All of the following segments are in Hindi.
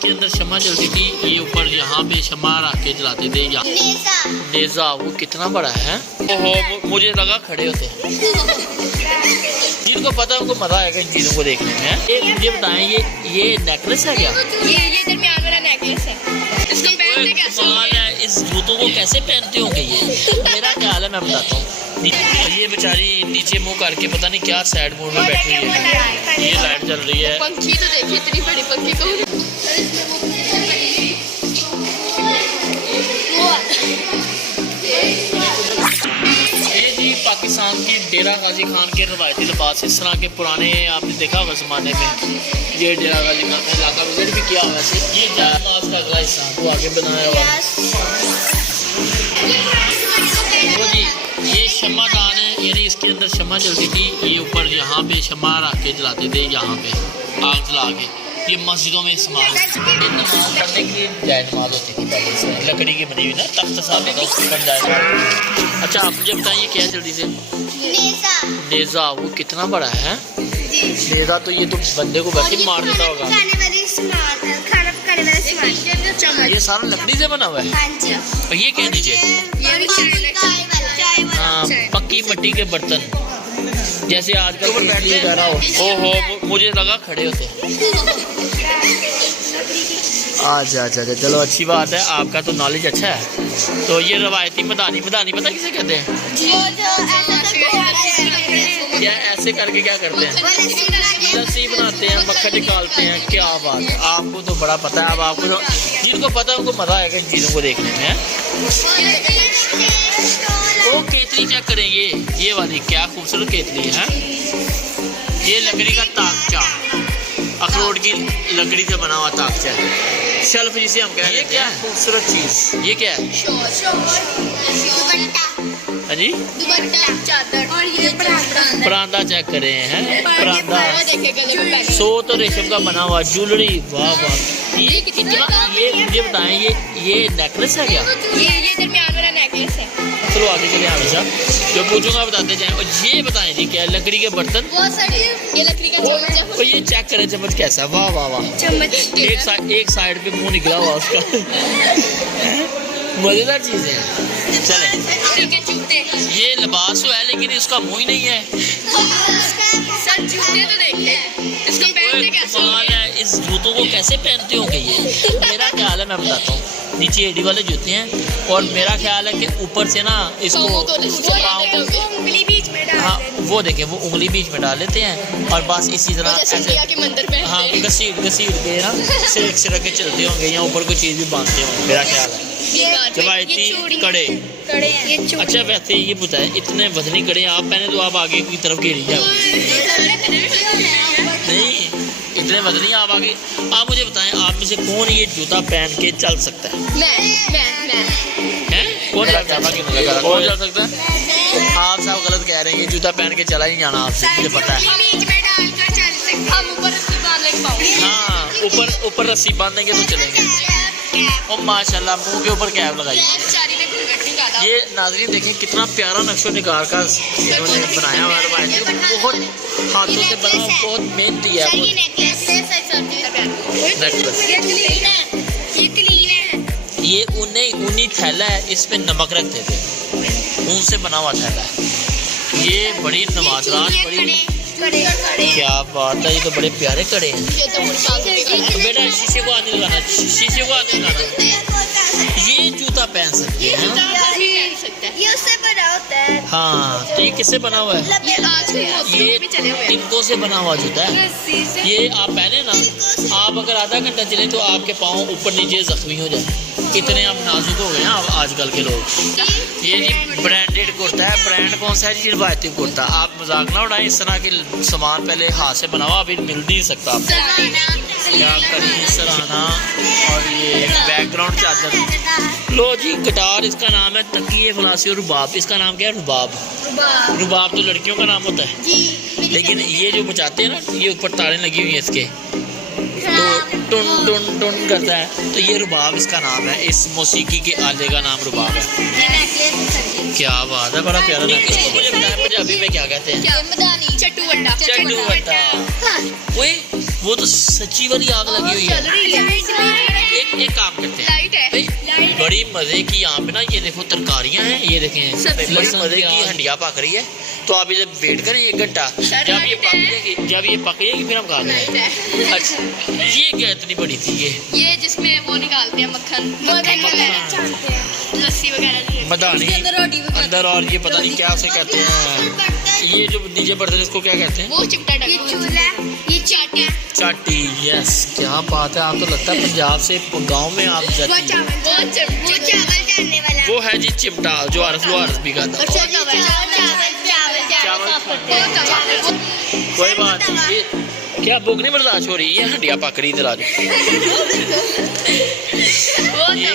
इसके अंदर शम्मा चलती थी, ये ऊपर यहाँ पे शम्मा रख के जलाते थे। नेजा वो कितना बड़ा है। ओहो मुझे लगा खड़े होते हैं। जिनको पता है उनको मजा आएगा इन चीजों को देखने में। ये मुझे बताएं, ये नेकलेस है क्या? ये दरमियान वाला नेकलेस है। इसको पहनते कैसे सवाल है, इस जूतों को कैसे पहनते होंगे ये? मेरा ख्याल है, मैं बताता हूँ। ये बेचारी नीचे मुंह करके पता नहीं क्या सैड मूड में बैठी हुई है। ये लाइट जल रही है। पंखी तो देखिए, इतनी बड़ी पंखी को। ये जी पाकिस्तान की डेरा गाजी खान के रवायती लिबास। इस तरह के पुराने आपने देखा होगा ज़माने में। ये डेरा गाजी खान का इलाका विजिट भी किया हुआ है। ये जयमाज का अगला हिस्सा वो आगे बनाया हुआ है। तो जी ये शम्मा दान है, यानी इसके अंदर शम्मा चलती थी। ये ऊपर यहाँ पे शम्मा रख के जलाते थे, यहाँ पे आग जला के। ये मस्जिदों में इस्तेमाल नमाज पढ़ने के लिए जाए नमाज होती थी पहले से, लकड़ी की बनी हुई ना, तख्त साहब का उसके बन जाए। अच्छा आप मुझे बताइए क्या जल्दी से? नेजा वो कितना बड़ा है? नेजा तो ये तो बंदे को वैसे मार देता होगा। ये सारा लकड़ी से बना हुआ है। और ये क्या नीचे? हाँ पक्की मिट्टी के बर्तन, जैसे आजकल बैठ जा रहा हो। ओहो मुझे लगा खड़े होते हैं। अच्छा अच्छा अच्छा चलो अच्छी बात है, आपका तो नॉलेज अच्छा है। तो ये रवायती मदानी पता किसे कहते हैं? क्या ऐसे करके क्या करते हैं? लस्सी बनाते हैं, मक्खन निकालते हैं। क्या बात है, आपको तो बड़ा पता है। अब आपको तो जिनको पता है उनको मजा आएगा इन चीज़ों को देखने में। वो केतली चेक करेंगे, ये वाली क्या खूबसूरत केतली है। ये लकड़ी का ताकचा, अखरोट की लकड़ी से बना हुआ ताकचा है। शेल्फ जिसे हम कह रहे हैं। क्या है खूबसूरत चीज? ये क्या है? हाँ जी और ये परांदा चेक कर रहे हैं। परांदा सो तो रेशम का बना हुआ ज्वेलरी। वाह वाह, ये कितना, ये मुझे बताएं, ये नेकलेस है क्या? ये दरमियान वाला नेकलेस है। चलो आगे चले हमेशा जो पूछूंगा बताते जाएं। और ये बताएं जी क्या है? लकड़ी के बर्तन। ये लकड़ी का चम्मच है। और ये चेक करें चम्मच कैसा। वाह वाह वाह, चम्मच एक साइड पे मुंह निकला हुआ उसका। मजेदार चीज है। चले ये लिबास तो है लेकिन इसका मुंह ही नहीं है। सर जूते तो देखते हैं, इसको पहनते कैसे होंगे? इस जूतों को कैसे पहनते होंगे ये? मेरा ख्याल है, मैं बताता हूँ। नीचे एडी वाले जूते हैं और मेरा ख्याल है कि ऊपर से ना इसको उंगली बीच में डाल। हाँ वो देखें, वो उंगली बीच में डाल लेते हैं और बस इसी तरह ऐसे के मंदिर पे हाँ घसीट के ना सिरक के चलते होंगे या ऊपर कोई चीज़ भी बांधते होंगे। मेरा ख्याल है रवायती कड़े। अच्छा वैसे ये बताए, इतने वजनी कड़े आप पहने तो आप आगे की तरफ घेरी जाओ। नहीं इतने वजनी आप आगे। आप मुझे बताएं, आप में से कौन ये जूता पहन के चल सकता है? मैं कौन चल सकता है? आप सब गलत कह रहे हैं, ये जूता पहन के चला ही जाना आपसे, मुझे पता है। हाँ ऊपर रस्सी बांधेंगे तो चलेंगे। और माशाल्लाह मुंह के ऊपर कैप लगाई। ये नाज़रीन देखें कितना प्यारा नक्शो निगार का इन्होंने बनाया हुआ है। बहुत हाथों से बना, बहुत मेहनती है। ये ऊनी थैला है, इसमें नमक रखते थे, ऊन से बना हुआ थैला है। ये बड़ी नवाजरात, बड़ी क्या बात है, ये तो बड़े प्यारे कड़े हैं। बेटा शीशे को आने लगाना, शीशे को आने लगाना। ये जूता पहन सकते हैं। ये उससे बना होता है। हाँ तो ये किससे बना हुआ है? ये टिंकों से बना हुआ जूता है। ये आप पहने ना, आप अगर आधा घंटा चले तो आपके पाँव ऊपर नीचे जख्मी हो जाए, इतने अब नाजुक हो गए हैं अब आजकल के लोग। ये जी ब्रांडेड कुर्ता है। ब्रांड कौन सा है जी? रिवायती कुर्ता। आप मजाक ना उड़ाएं, इस तरह के सामान पहले हाथ से बना हुआ अभी मिल नहीं सकता आपको। क्या करें, सराहना। और ये बैकग्राउंड चादर। लो जी गिटार, इसका नाम है तकिए फलासी और रुबाब। इसका नाम क्या है? रुबाब। रुबाब तो लड़कियों का नाम होता है, लेकिन ये जो बजाते हैं ना, ये ऊपर तारें लगी हुई हैं इसके, तो टुन टुन टुन करता है, तो ये रुबाब इसका नाम है। इस मौसीकी के आले का नाम रुबाब है। क्या बात है, बड़ा प्यारा नेकलेस। इसको मुझे बताया पंजाबी में क्या कहते हैं? चट्टू वट्टा। चट्टू वट्टा। वो तो सच्ची वाली आग लगी हुई चल है। रही है, एक काम करते हैं लाइट है। भाई, बड़ी मजे की यहाँ पे ना ये देखो तरकारियां हैं, ये देखें सब्जी। बड़ी मजे की हंडिया पक रही है। तो आप इधर वेट करें 1 घंटा, जब ये पक जाएगी फिर हम खा लाइट लेंगे। है। अच्छा ये क्या इतनी बड़ी थी ये जिसमें वो निकालते हैं मक्खन वगैरह, लस्सी वगैरह। मदानी अंदर, और ये पता नहीं क्या उसे कहते हैं, ये जो नीचे पड़ते हैं उसको क्या कहते हैं? वो चिपटा ये चाटे चाटी। यस, क्या बात है, आप तो लगता है पंजाब से गांव में आप जाती हैं। चावल जानने वाला वो है जी चिमटा, जो अरस भी खाता कोई बात नहीं। ये क्या भूख नहीं बर्दाश्त हो रही, ये हंडिया पक रही इधर आ जाओ। ये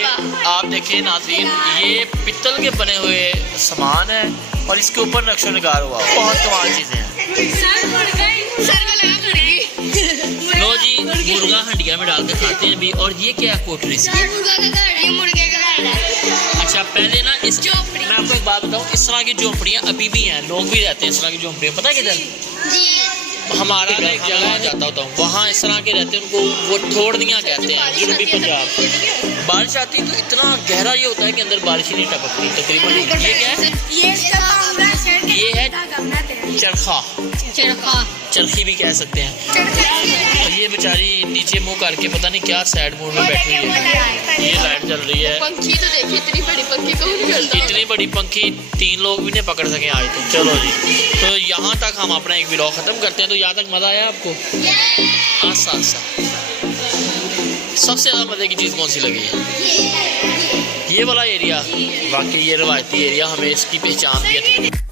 आप देखें नाज़रीन, ये पित्तल के बने हुए सामान है और इसके ऊपर नक्शो निगार हुआ, बहुत कमाल चीजें हैं। लो जी, मुर्गा हंडिया में डाल के खाते हैं भी। और ये क्या है? कोटरी से। अच्छा पहले ना मैं आपको एक बात बताऊं, इस तरह की झोंपड़ियाँ अभी भी हैं, लोग भी रहते हैं इस तरह की झोंपड़ियाँ। पता है किधर? हमारा ना एक जगह जाता होता हूँ, वहाँ इस तरह के रहते हैं, उनको वो ठोड़नियाँ कहते हैं, जनूबी पंजाब। बारिश आती है तो इतना गहरा ये होता है कि अंदर बारिश ही नहीं टपकती तकरीबन। ये क्या है? ये है चरखा, चरखी भी कह सकते हैं। और ये बेचारी नीचे मुंह करके पता नहीं क्या सैड मूड में बैठी हुई है। ये लाइट चल रही है। पंखी तो देखिए, इतनी बड़ी पंखी कौन करता है? इतनी बड़ी पंखी 3 लोग भी नहीं पकड़ सके आज तक। चलो जी, तो यहाँ तक हम अपना एक व्लॉग ख़त्म करते हैं। तो यहाँ तक मज़ा आया आपको? आसा सबसे ज़्यादा मज़े की चीज़ कौन सी लगी है? ये वाला एरिया, वाकई ये रवायती एरिया, हमें इसकी पहचान भी अच्छी लगी।